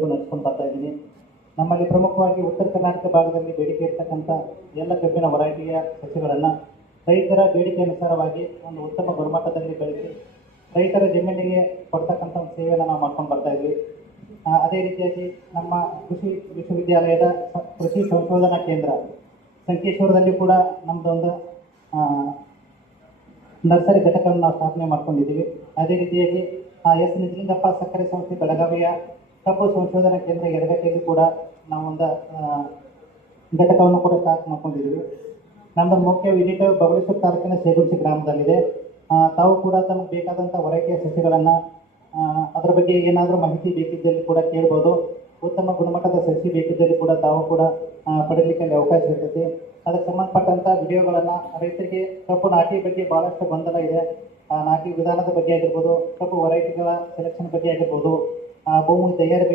ಇಲ್ಲಿವರೆಗೂ ನಡೆಸ್ಕೊಂಡು ಬರ್ತಾ ಇದ್ದೀನಿ. ನಮ್ಮಲ್ಲಿ ಪ್ರಮುಖವಾಗಿ ಉತ್ತರ ಕರ್ನಾಟಕ ಭಾಗದಲ್ಲಿ ಬೇಡಿಕೆ ಇರ್ತಕ್ಕಂಥ ಎಲ್ಲ ಕಬ್ಬಿನ ವರೈಟಿಯ ಸಸ್ಯಗಳನ್ನು ರೈತರ ಬೇಡಿಕೆ ಅನುಸಾರವಾಗಿ ಒಂದು ಉತ್ತಮ ಗುಣಮಟ್ಟದಲ್ಲಿ ಬೆಳೆಸಿ ರೈತರ ಜಮೀನಿಗೆ ಕೊಡ್ತಕ್ಕಂಥ ಒಂದು ಸೇವೆಯನ್ನು ನಾವು ಮಾಡ್ಕೊಂಡು ಬರ್ತಾ ಇದ್ವಿ. ಅದೇ ರೀತಿಯಾಗಿ ನಮ್ಮ ಕೃಷಿ ವಿಶ್ವವಿದ್ಯಾಲಯದ ಕೃಷಿ ಸಂಶೋಧನಾ ಕೇಂದ್ರ ಸಂಕೇಶ್ವರದಲ್ಲಿ ಕೂಡ ನಮ್ಮದೊಂದು ನರ್ಸರಿ ಘಟಕವನ್ನು ನಾವು ಸ್ಥಾಪನೆ ಮಾಡ್ಕೊಂಡಿದ್ದೀವಿ. ಅದೇ ರೀತಿಯಾಗಿ ಎಸ್ ನಿಜಲಿಂಗಪ್ಪ ಸಕ್ಕರೆ ಸಂಸ್ಥೆ ಬೆಳಗಾವಿಯ ಕಬ್ಬು ಸಂಶೋಧನಾ ಕೇಂದ್ರ ಯರಗಟ್ಟಿಯಲ್ಲಿ ಕೂಡ ನಾವೊಂದು ಘಟಕವನ್ನು ಕೂಡ ಸ್ಟಾರ್ಟ್ ಮಾಡ್ಕೊಂಡಿದ್ದೀವಿ. ನಮ್ಮದು ಮುಖ್ಯ ವಿಜಿಟ್ ಬಬಲೇಶ್ವರ ತಾಲೂಕಿನ ಸೇಗುರ್ಸಿ ಗ್ರಾಮದಲ್ಲಿದೆ. ತಾವು ಕೂಡ ತಮಗೆ ಬೇಕಾದಂಥ ವರೈಟಿಯ ಸಸಿಗಳನ್ನು ಅದರ ಬಗ್ಗೆ ಏನಾದರೂ ಮಾಹಿತಿ ಬೇಕಿದ್ದಲ್ಲಿ ಕೂಡ ಕೇಳ್ಬೋದು. ಉತ್ತಮ ಗುಣಮಟ್ಟದ ಸಸಿ ಬೇಕಿದ್ದಲ್ಲಿ ಕೂಡ ತಾವು ಕೂಡ ಪಡೀಲಿಕ್ಕೆ ಅಲ್ಲಿ ಅವಕಾಶ ಇರ್ತೈತಿ. ಅದಕ್ಕೆ ಸಂಬಂಧಪಟ್ಟಂಥ ವಿಡಿಯೋಗಳನ್ನು ರೈತರಿಗೆ ಕಬ್ಬು ನಾಟಿ ಬಗ್ಗೆ ಭಾಳಷ್ಟು ಗೊಂದಲ ಇದೆ. ನಾಟಿ ವಿಧಾನದ ಬಗ್ಗೆ ಆಗಿರ್ಬೋದು, ಕಬ್ಬು ವೆರೈಟಿಗಳ ಸೆಲೆಕ್ಷನ್ ಬಗ್ಗೆ ಆಗಿರ್ಬೋದು, ಭೂಮಿ ತಯಾರಿ ಬಗ್ಗೆ